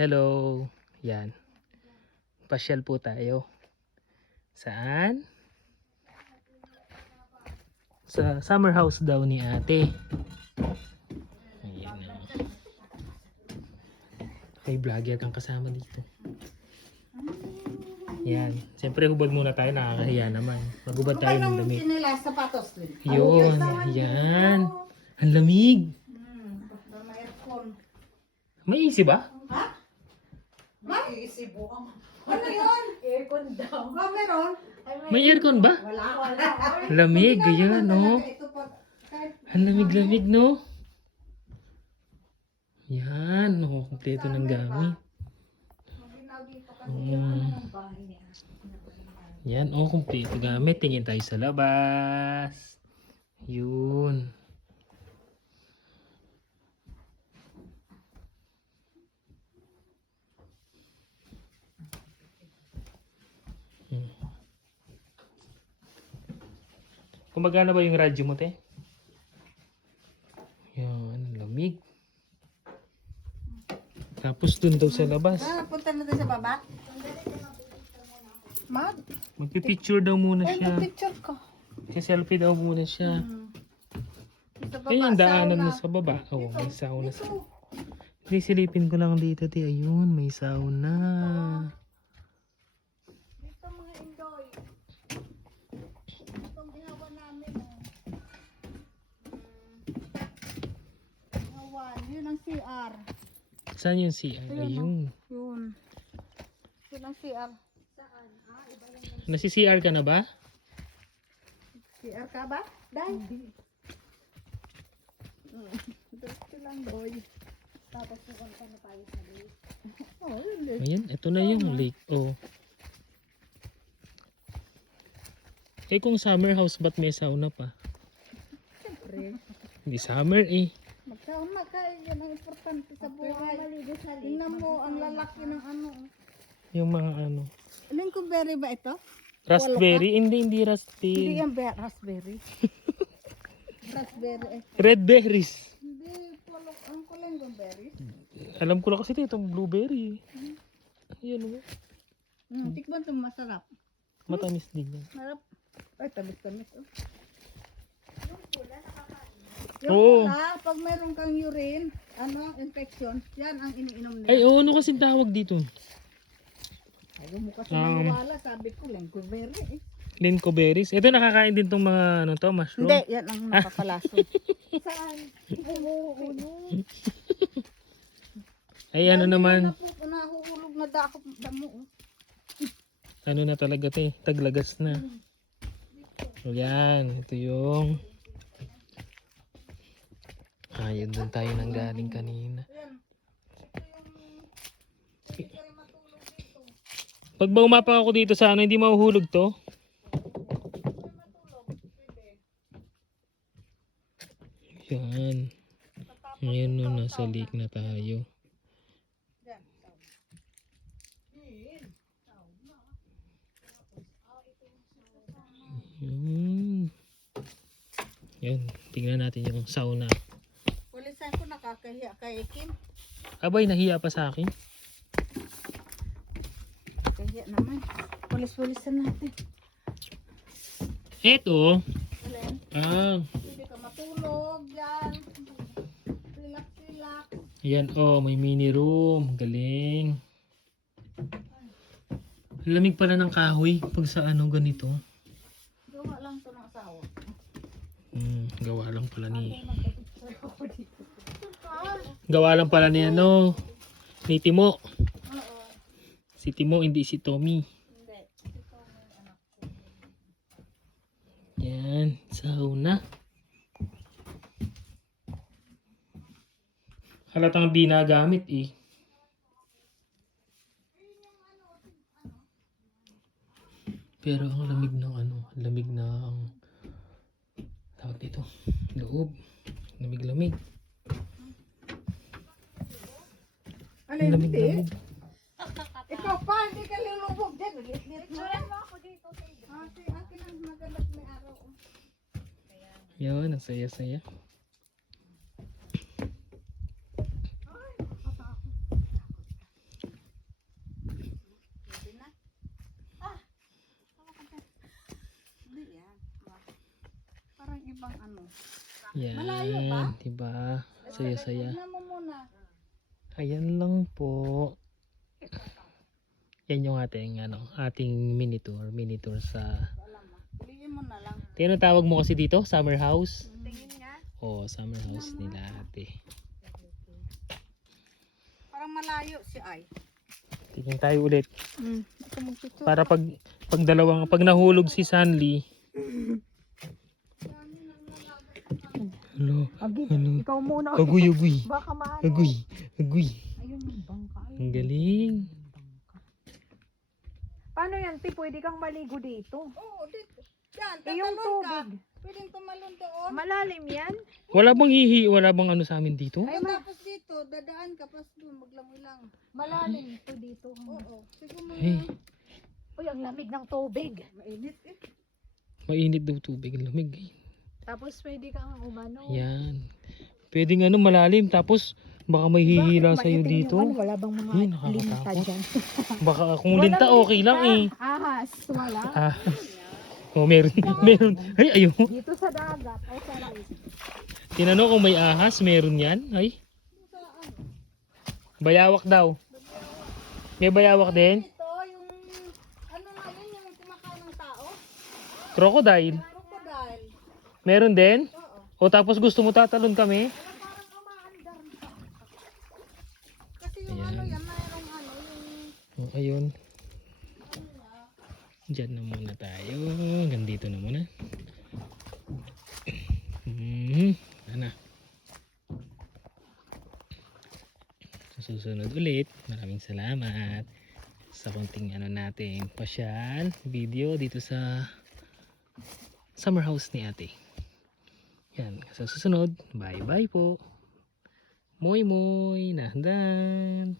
Hello. Yan. Pasyal po tayo. Saan? Sa summer house daw ni ate. Ayan na. May vlogger kang kasama dito. Yan. Siyempre hubad muna tayo. Nakakahiya naman. Maghubad tayo ng damit. Sapatos din. Yun. Yan. Ang lamig. May AC ba? Ha? May isibo. Ano yun? Aircon daw. Meron? May aircon ba? Wala. Lamig. Ayan, no? Ang lamig-lamig, no? Yan. No, kompleto ng gamit. Yan, oh, kompleto gamit. Tingin tayo sa labas. Yun. Kumagana ba yung radyo mo, te? Yan, lamig. Tapos dun daw sa labas. Punta na tayo sa baba. Magpipicture daw muna siya. Picture ko. Selfie daw muna siya. Sa baba, Ayun, daanan sauna. na sa baba. Oh, may sauna. Hindi, silipin ko lang dito, te. Ayun, may sauna. Dito mga indoy. Itong ginawa namin. Yun ang CR. Saan yung CR? Ayun. Yun. Yun ang CR. Saan? Nasi-CR ka na ba? CR ka ba? Dahil. Hindi. Dito lang doy. Tapos pupunta na tayo sa lake. Oh, yun lake. Ayan, ito na yung lake. Oh. Eh kung summer house, ba't may sauna pa? Siyempre. Hindi summer eh. Magsauna ka. Yan ang importante sa buhay. Tingnan mo ang lalaki ng ano. Yung mga ano. Lincolnberry ba ito? Raspberry? Hindi Hindi raspberry. yan raspberry. Raspberry eh. Red berries. Hindi, polok. Ang lincolnberry. Alam ko lang kasi ito, itong blueberry. Ayan o. Tikman ito masarap. Matamis din yan. Sarap. Ay, tamis-tamis. Oh. Oo. Yung pula, pag mayroon kang urine, infection, yan ang iniinom nila. Ay, ano kasing tawag dito? Ayaw mo kasi maniwala, sabi ko, lincolnberry eh. Linco berries. Ito nakakain din tong mga ano to, mushroom. Hindi, yan ang nakakalason. Saan? Ay, ano naman. Nahuhulog na damo. Ano na talaga te, taglagas na. So yan, ito yung yun doon tayo nang galing kanina. Pag ba umapa ako dito sa ano, hindi mahuhulog to? Yan. Ngayon no, nasa lake na tayo. Yan, tingnan natin yung sauna. Pulisan ko nakakahiya kay Kim. Abay, nahiya pa sa akin. Kahiya naman. Pulis-pulisan natin. Eto. Alin? Hindi ka matulog yan. Relax. Yan, oh, may mini room. Galing. Lamig pala ng kahoy pag sa ano ganito. Gawa lang ito ng asawa. Gawa lang pala ni Gawa lang pala ni ano, ni Timo. Oo. Si Timo, hindi si Tommy. Hindi. Ito may anak ko. Yan, sauna. Halatang di nagamit eh. Pero ang lamig ng ano, lamig ng tawag dito, loob. Lamig-lamig. Alin, hindi? Lamig-lamig. Ikaw pa, hindi ka lulubog dyan. Lirik mo ako dito. Akin ang magalat may araw. Yan, ang saya-saya. ano. Malayo ba? Diba? Saya-saya. Tignan mo muna. Ayan lang po. Yan yung ating mini tour sa... Alam mo. Piliin mo na lang. Tinatawag mo kasi dito, summer house? Tingin nga. Oo, summer house nila ate. Parang malayo si Ay. Tingin tayo ulit. Ito magpicture. Para pag nahulog si Sanli. Hello. Ikaw muna. Aguy. Baka maano. Aguy. Ayun yung bangka. Ang galing. Paano yan, Ti? Pwede kang maligo dito. Oo, dito. Yan, Eh, yung tatalon ka. tubig. Pwedeng tumalon doon. Malalim yan? Wala bang ano sa amin dito? Tapos dito, dadaan ka, pas doon, maglangoy-lang. Malalim ito dito. Oo. Siguro mo Hey, Uy, ang lamig ng tubig. mainit eh. mainit daw tubig, lamig. Tapos pwede kang umano. Yan. Pwedeng malalim tapos baka may hihila sa iyo dito. Wala bang mga Ay, linta nakakatakot. dyan? Baka kung linta okay lang eh. Ahas, wala. Ah. Oh, meron. Ay, ayo. Dito sa dagat o sa lake. Tinanong kung may ahas, meron yan. Ay. Bayawak daw. May bayawak din? Ito, yung, ano nga yun, yung kumakain ng tao? Crocodile. Crocodile. Meron din? Oo. O tapos gusto mo tatalon kami? Parang umaandar. Kasi yung Ayan. ano yan, mayroong ano, yung, O, ayun. Diyan na muna tayo. Hanggang dito na muna. Ano? Sa susunod ulit. Maraming salamat sa konting natin pasyal video dito sa summer house ni ate. Yan. Sa susunod. Bye bye po. Moy moy. Nahandan.